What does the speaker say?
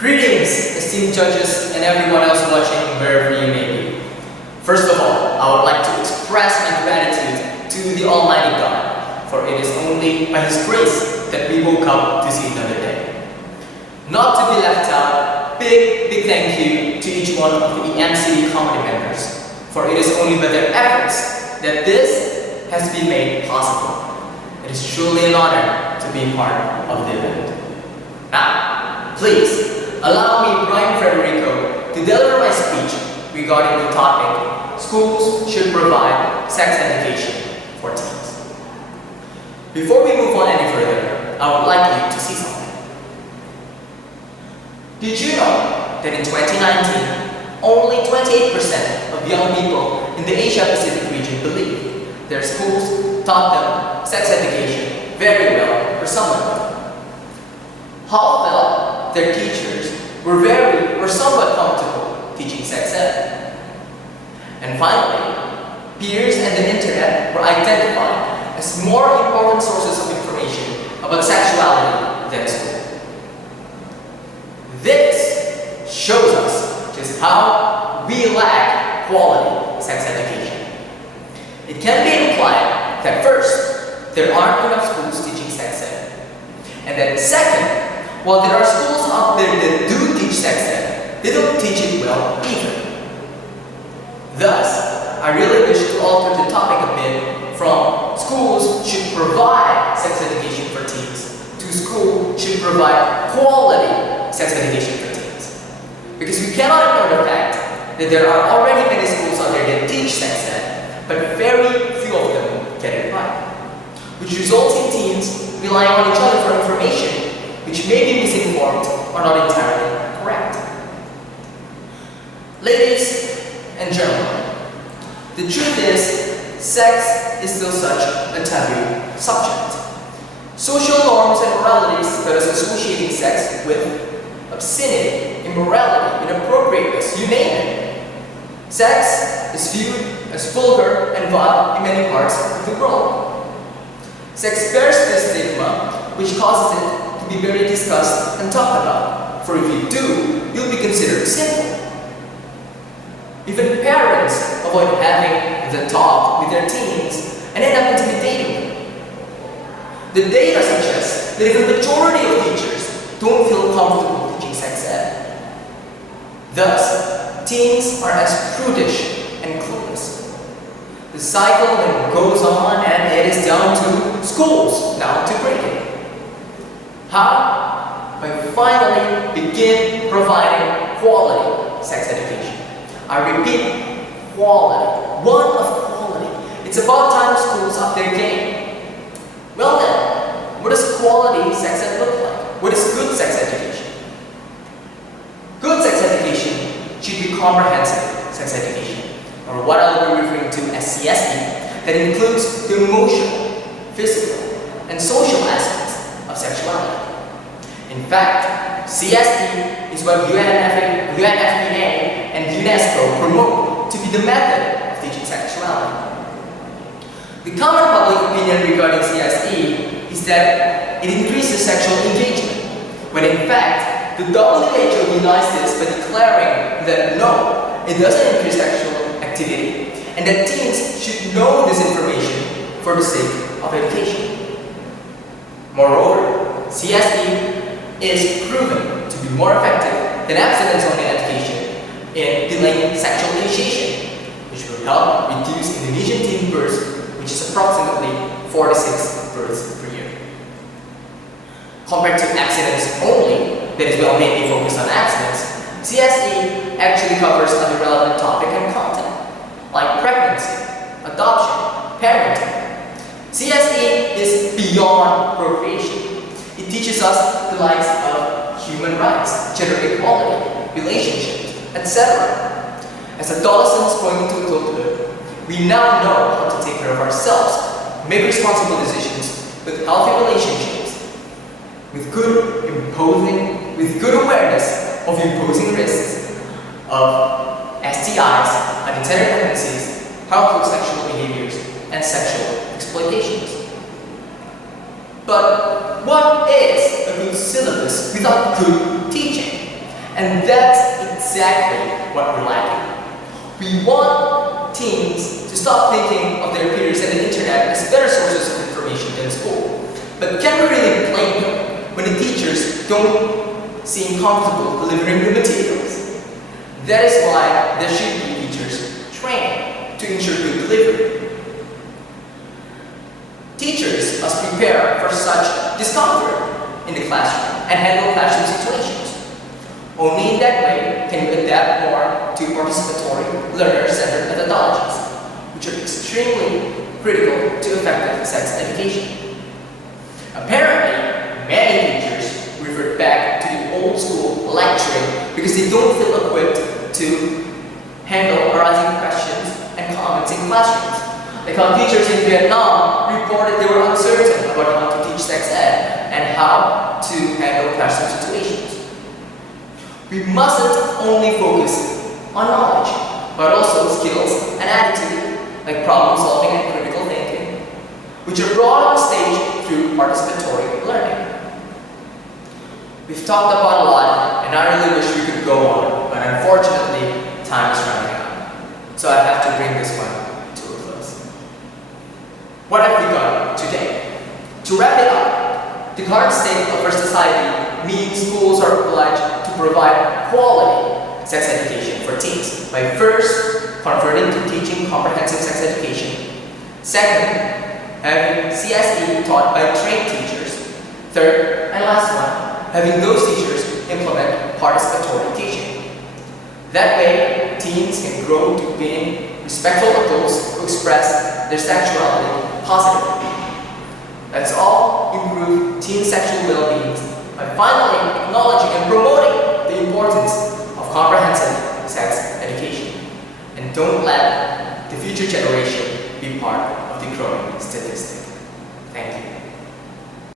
Greetings, esteemed judges and everyone else watching wherever you may be. First of all, I would like to express my gratitude to the Almighty God, for it is only by His grace that we woke up to see another day. Not to be left out, big thank you to each one of the EMCD committee members, for it is only by their efforts that this has been made possible. It is truly an honor to be part of the event. Now, please, allow me, Bryant Frederico, to deliver my speech regarding the topic, schools should provide sex education for teens. Before we move on any further, I would like you to see something. Did you know that in 2019, only 28% of young people in the Asia-Pacific region believe their schools taught them sex education very well or somewhat well? How felt their teachers were somewhat comfortable teaching sex ed? And finally, peers and the internet were identified as more important sources of information about sexuality than school. This shows us just how we lack quality sex education. It can be implied that first, there aren't enough schools teaching sex ed, and then second, while there are schools out there that do teach sex ed, they don't teach it well either. Thus, I really wish to alter the topic a bit from schools should provide sex education for teens to school should provide quality sex education for teens. Because we cannot ignore the fact that there are already many schools out there that teach sex ed, but very few of them get it right, which results in teens relying on each other for information which may be misinformed or not entirely correct. Ladies and gentlemen, the truth is, sex is still such a taboo subject. Social norms and moralities that are associating sex with obscenity, immorality, inappropriateness, you name it. Sex is viewed as vulgar and vile in many parts of the world. Sex bears this stigma, which causes it to be very discussed and talked about, for if you do, you'll be considered sinful. Even parents avoid having the talk with their teens and end up intimidating them. The data suggests that even the majority of teachers don't feel comfortable teaching sex ed. Thus, teens are as prudish and clueless. The cycle then goes on and it is down to schools now to break it. How? By finally begin providing quality sex education. I repeat, quality. One of quality. It's about time schools up their game. Well then, what does quality sex ed look like? What is good sex education? Good sex education should be comprehensive sex education, or what I'll be referring to as CSE, that includes the emotional, physical, and social aspects of sexuality. In fact, CSE is what UNFPA and UNESCO promote to be the method of teaching sexuality. The common public opinion regarding CSE is that it increases sexual engagement, when in fact, the WHO denies this by declaring that no, it doesn't increase sexual activity, and that teens should know this information for the sake of education. Moreover, CSE is proven to be more effective than abstinence-only education in delaying sexual initiation, which will help reduce Indonesian teen births, which is approximately 46 births per year. Compared to abstinence only, that is well mainly focused on abstinence, CSE actually covers other relevant topic and content, like pregnancy, adoption, parenting. CSE is beyond procreation. It teaches us the likes of human rights, gender equality, relationships, etc. As adolescents going into adulthood, we now know how to take care of ourselves, make responsible decisions with healthy relationships, with good awareness of imposing risks of STIs, unintended pregnancies, harmful sexual behaviors, and sexual exploitations. But what is a good syllabus without good teaching? And that's exactly what we're lacking. We want teens to stop thinking of their peers and the internet as better sources of information than school. But can we really blame them when the teachers don't seem comfortable delivering the materials? That is why there should be teachers training to ensure good delivery. Teachers must prepare for such discomfort in the classroom and handle classroom situations. Only in that way can we adapt more to participatory, learner-centered methodologies, which are extremely critical to effective sex education. Apparently, many teachers revert back to the old school lecturing because they don't feel equipped to handle arising questions and comments in classrooms. Like how teachers in Vietnam reported they were uncertain about how to teach sex ed and how to handle classroom situations. We mustn't only focus on knowledge, but also skills and attitude, like problem solving and critical thinking, which are brought on stage through participatory learning. We've talked about a lot, and I really wish we could go on, but unfortunately, time is running out. So I have to bring this one to a close. What have we got today? To wrap it up, the current state of our society means schools are obliged to provide quality sex education for teens by first converting to teaching comprehensive sex education, second, having CSE taught by trained teachers, third and last one, having those teachers implement participatory teaching. That way, teens can grow to being respectful adults who express their sexuality positively. Let's all improve teen sexual well-being by finally acknowledging and promoting the importance of comprehensive sex education. And don't let the future generation be part of the growing statistic.